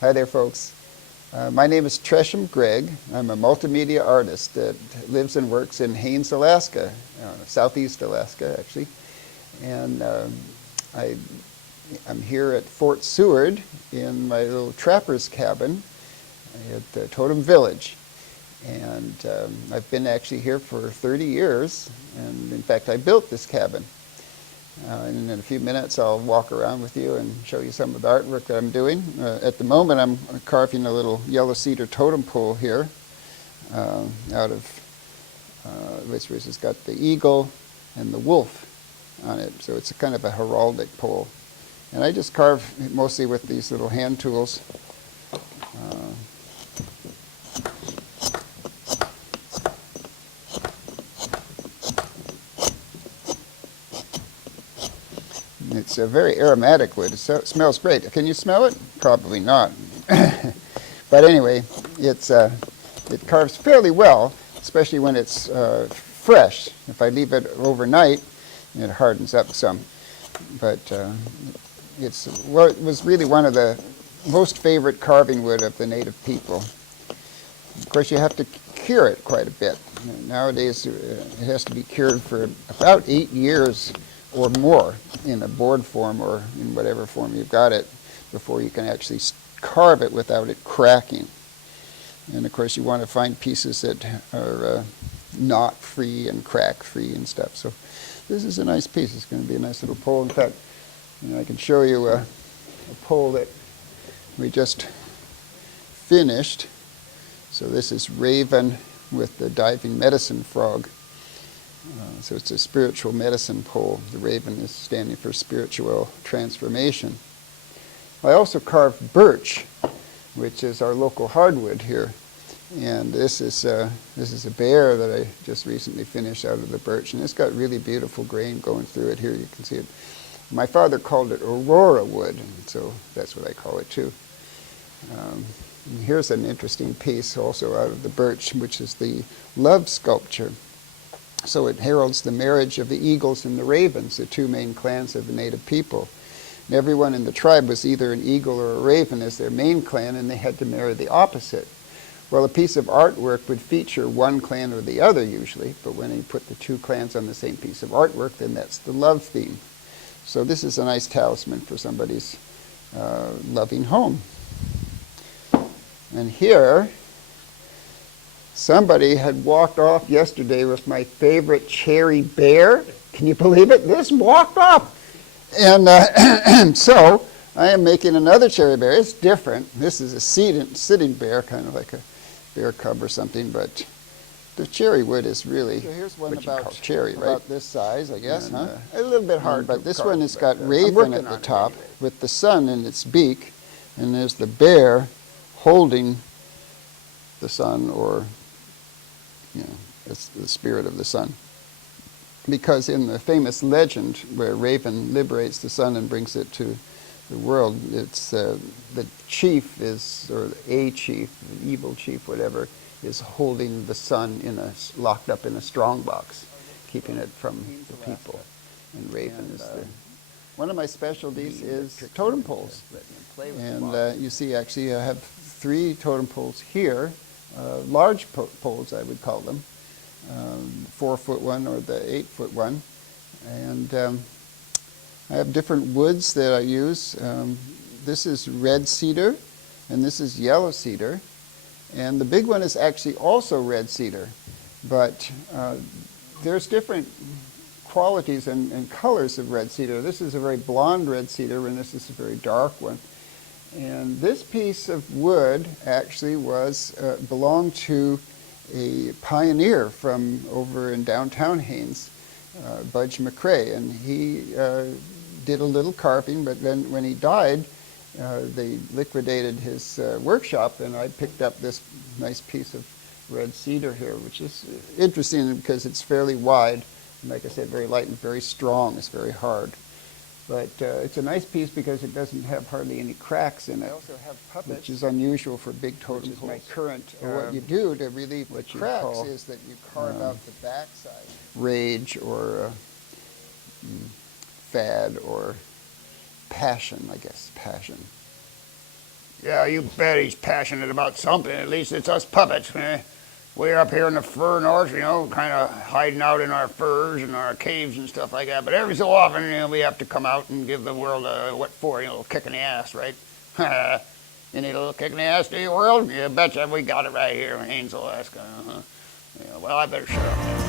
Hi there, folks. My name is Tresham Gregg. I'm a multimedia artist that lives and works in Haines, Alaska, southeast Alaska, actually. And I'm here at Fort Seward in my little trapper's cabin at the Totem Village. And I've been actually here for 30 years. And in fact, I built this cabin. And in a few minutes, I'll walk around with you and show you some of the artwork that I'm doing. At the moment, I'm carving a little yellow cedar totem pole here, out of which has got the eagle and the wolf on it. So it's a kind of a heraldic pole. And I just carve mostly with these little hand tools. It's a very aromatic wood. It smells great. Can you smell it? Probably not. But anyway, it carves fairly well, especially when it's fresh. If I leave it overnight, it hardens up some. But it was really one of the most favorite carving wood of the native people. Of course, you have to cure it quite a bit. Nowadays, it has to be cured for about 8 years or more in a board form or in whatever form you've got it before you can actually carve it without it cracking. And of course you want to find pieces that are knot free and crack free and stuff. So this is a nice piece. It's going to be a nice little pole. In fact, I can show you a pole that we just finished. So this is Raven with the diving medicine frog. So it's a spiritual medicine pole. The raven is standing for spiritual transformation. I also carved birch, which is our local hardwood here. And this is a bear that I just recently finished out of the birch. And it's got really beautiful grain going through it here. You can see it. My father called it aurora wood, and so that's what I call it too. Here's an interesting piece also out of the birch, which is the love sculpture. So it heralds the marriage of the eagles and the ravens, the two main clans of the native people. And everyone in the tribe was either an eagle or a raven as their main clan, and they had to marry the opposite. Well, a piece of artwork would feature one clan or the other usually, but when you put the two clans on the same piece of artwork, then that's the love theme. So this is a nice talisman for somebody's loving home. And here, somebody had walked off yesterday with my favorite cherry bear. Can you believe it? This walked off. And so I am making another cherry bear. It's different. This is a sitting bear, kind of like a bear cub or something, but the cherry wood is really, so here's one about cherry, right? About this size, I guess, and, a little bit hard, but this one has got raven at the top with the sun in its beak, and there's the bear holding the sun, or it's the spirit of the sun. Because in the famous legend where Raven liberates the sun and brings it to the world, it's the chief is, or a chief, the evil chief, whatever, is holding the sun locked up in a strong box, keeping it from the people. And Raven is one of my specialties is totem poles. And you see, actually, I have 3 totem poles here. Large poles, I would call them, 4-foot one or the 8-foot one, and I have different woods that I use. This is red cedar, and this is yellow cedar, and the big one is actually also red cedar, but there's different qualities and colors of red cedar. This is a very blonde red cedar, and this is a very dark one. And this piece of wood actually belonged to a pioneer from over in downtown Haines, Budge McCrae, and he did a little carving, but then when he died, they liquidated his workshop, and I picked up this nice piece of red cedar here, which is interesting because it's fairly wide, and like I said, very light and very strong. It's very hard. But it's a nice piece because it doesn't have hardly any cracks in it. I also have puppets, which is unusual for big totem poles. My current, what you do to relieve the cracks is that you carve out the backside. Rage or fad or passion, I guess, passion. Yeah, you bet he's passionate about something. At least it's us puppets. We're up here in the fur north, kind of hiding out in our furs and our caves and stuff like that. But every so often, we have to come out and give the world a what for, a little kick in the ass, right? You need a little kick in the ass, do you, world? You betcha we got it right here in Haines, Alaska. Yeah, well, I better shut up.